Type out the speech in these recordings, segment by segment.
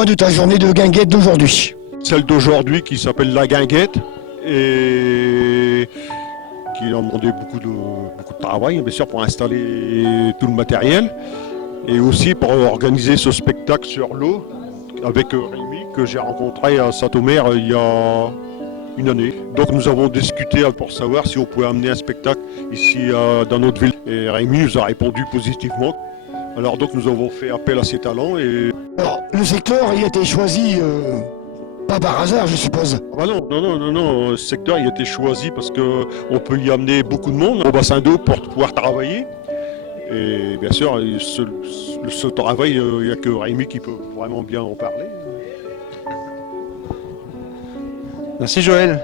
toi de ta journée de guinguette d'aujourd'hui? Celle d'aujourd'hui qui s'appelle la guinguette et qui a demandé beaucoup de travail, bien sûr, pour installer tout le matériel et aussi pour organiser ce spectacle sur l'eau avec Rémi que j'ai rencontré à Saint-Omer il y a une année. Donc nous avons discuté pour savoir si on pouvait amener un spectacle ici dans notre ville. Et Rémi nous a répondu positivement. Alors donc nous avons fait appel à ses talents et... Alors, le secteur il a été choisi pas par hasard, je suppose. Ah bah non, ce secteur il a été choisi parce qu'on peut y amener beaucoup de monde au bassin d'eau pour pouvoir travailler. Et bien sûr, ce travail, il n'y a que Rémi qui peut vraiment bien en parler. Merci Joël.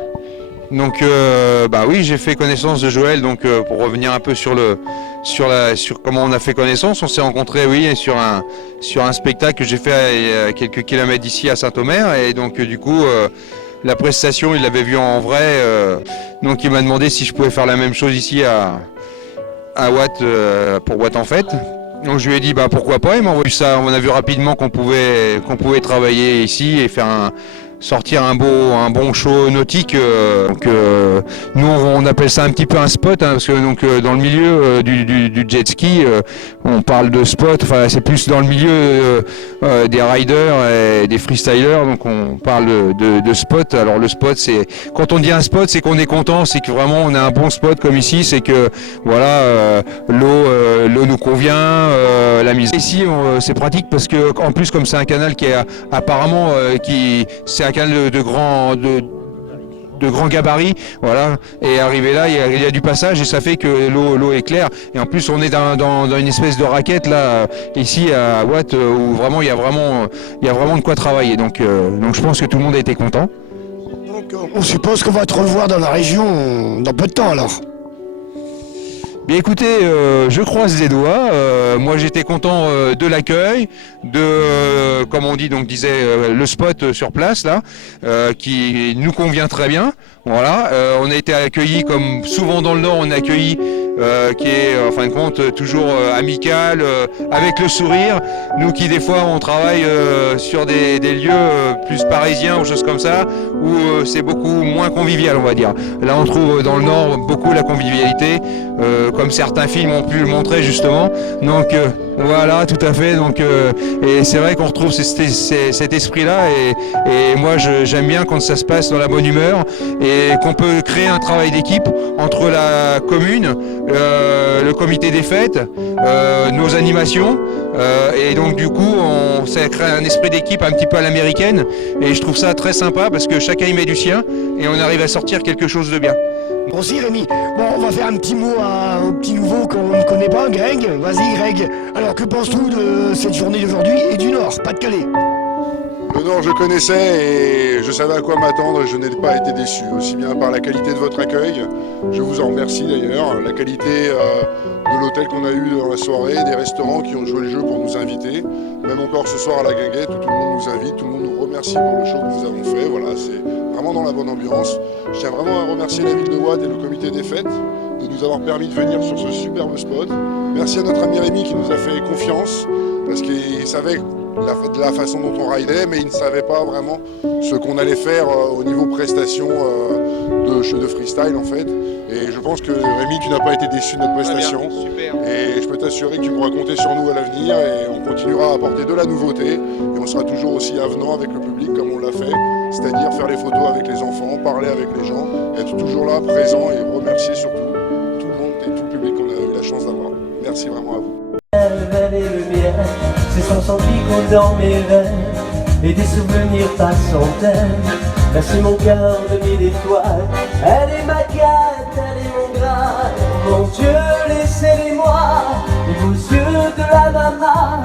Donc oui, j'ai fait connaissance de Joël. Donc pour revenir un peu sur comment on a fait connaissance, on s'est rencontrés sur un spectacle que j'ai fait à quelques kilomètres d'ici à Saint-Omer. Et donc du coup la prestation, il l'avait vue en vrai. Donc il m'a demandé si je pouvais faire la même chose ici à Watt pour Watt en fête. Donc je lui ai dit pourquoi pas. Il m'a envoyé ça. On a vu rapidement qu'on pouvait travailler ici et faire sortir un bon show nautique. Nous on appelle ça un petit peu un spot, parce que dans le milieu du jet ski, on parle de spot. Enfin c'est plus dans le milieu des riders et des freestylers, donc on parle de spot. Alors le spot, c'est quand on dit un spot, c'est qu'on est content, c'est que vraiment on a un bon spot comme ici, c'est que voilà, l'eau nous convient, la mise ici c'est pratique parce que en plus comme c'est un canal qui est apparemment c'est un canal de grand gabarit, voilà, et arrivé là il y a du passage et ça fait que l'eau est claire, et en plus on est dans une espèce de raquette là ici à Watt où vraiment il y a vraiment de quoi travailler, donc je pense que tout le monde a été content. Donc on suppose qu'on va te revoir dans la région dans peu de temps alors. Bien écoutez, je croise les doigts. Moi j'étais content de l'accueil, comme on dit, donc disait le spot sur place là, qui nous convient très bien. Voilà, on a été accueillis comme souvent dans le Nord, on est accueillis, qui est en fin de compte toujours amical, avec le sourire. Nous qui des fois on travaille sur des lieux plus parisiens ou choses comme ça, où c'est beaucoup moins convivial, on va dire. Là on trouve dans le Nord beaucoup la convivialité, comme certains films ont pu le montrer justement. Donc voilà, tout à fait. Donc et c'est vrai qu'on retrouve cet esprit-là, et moi j'aime bien quand ça se passe dans la bonne humeur et qu'on peut créer un travail d'équipe entre la commune, le comité des fêtes, nos animations, et donc du coup ça crée un esprit d'équipe un petit peu à l'américaine, et je trouve ça très sympa parce que chacun y met du sien et on arrive à sortir quelque chose de bien. Merci Rémi. Bon, on va faire un petit mot à un petit nouveau qu'on ne connaît pas, Greg. Vas-y Greg. Alors que penses-tu de cette journée d'aujourd'hui et du Nord, Pas-de-Calais? Le Nord, je connaissais et je savais à quoi m'attendre, et je n'ai pas été déçu, aussi bien par la qualité de votre accueil, je vous en remercie d'ailleurs, la qualité de l'hôtel qu'on a eu dans la soirée, des restaurants qui ont joué le jeu pour nous inviter, même encore ce soir à la guinguette où tout le monde nous invite, tout le monde nous remercie pour le show que nous avons fait, voilà, c'est vraiment dans la bonne ambiance. Je tiens vraiment à remercier la ville de Watt et le comité des fêtes de nous avoir permis de venir sur ce superbe spot. Merci à notre ami Rémi qui nous a fait confiance, parce qu'il savait de la façon dont on ridait, mais il ne savait pas vraiment ce qu'on allait faire au niveau prestation de freestyle en fait. Et je pense que Rémi, tu n'as pas été déçu de notre prestation. Bien, super. Et je peux t'assurer que tu pourras compter sur nous à l'avenir, et on continuera à apporter de la nouveauté, et on sera toujours aussi avenant avec le public comme on l'a fait, c'est-à-dire faire les photos avec les enfants, parler avec les gens, être toujours là, présent, et remercier surtout tout le monde et tout le public qu'on a eu la chance d'avoir. Merci vraiment à vous. C'est son sang qui coule dans mes veines, et des souvenirs par centaines. Merci mon cœur de mille étoiles, elle est ma quête, elle est mon graal. Mon Dieu, laissez-les-moi, les beaux yeux de la maman.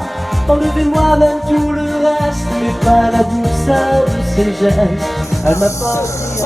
Enlevez-moi même tout le reste, mais pas la douceur de ses gestes. Elle m'a pas dit...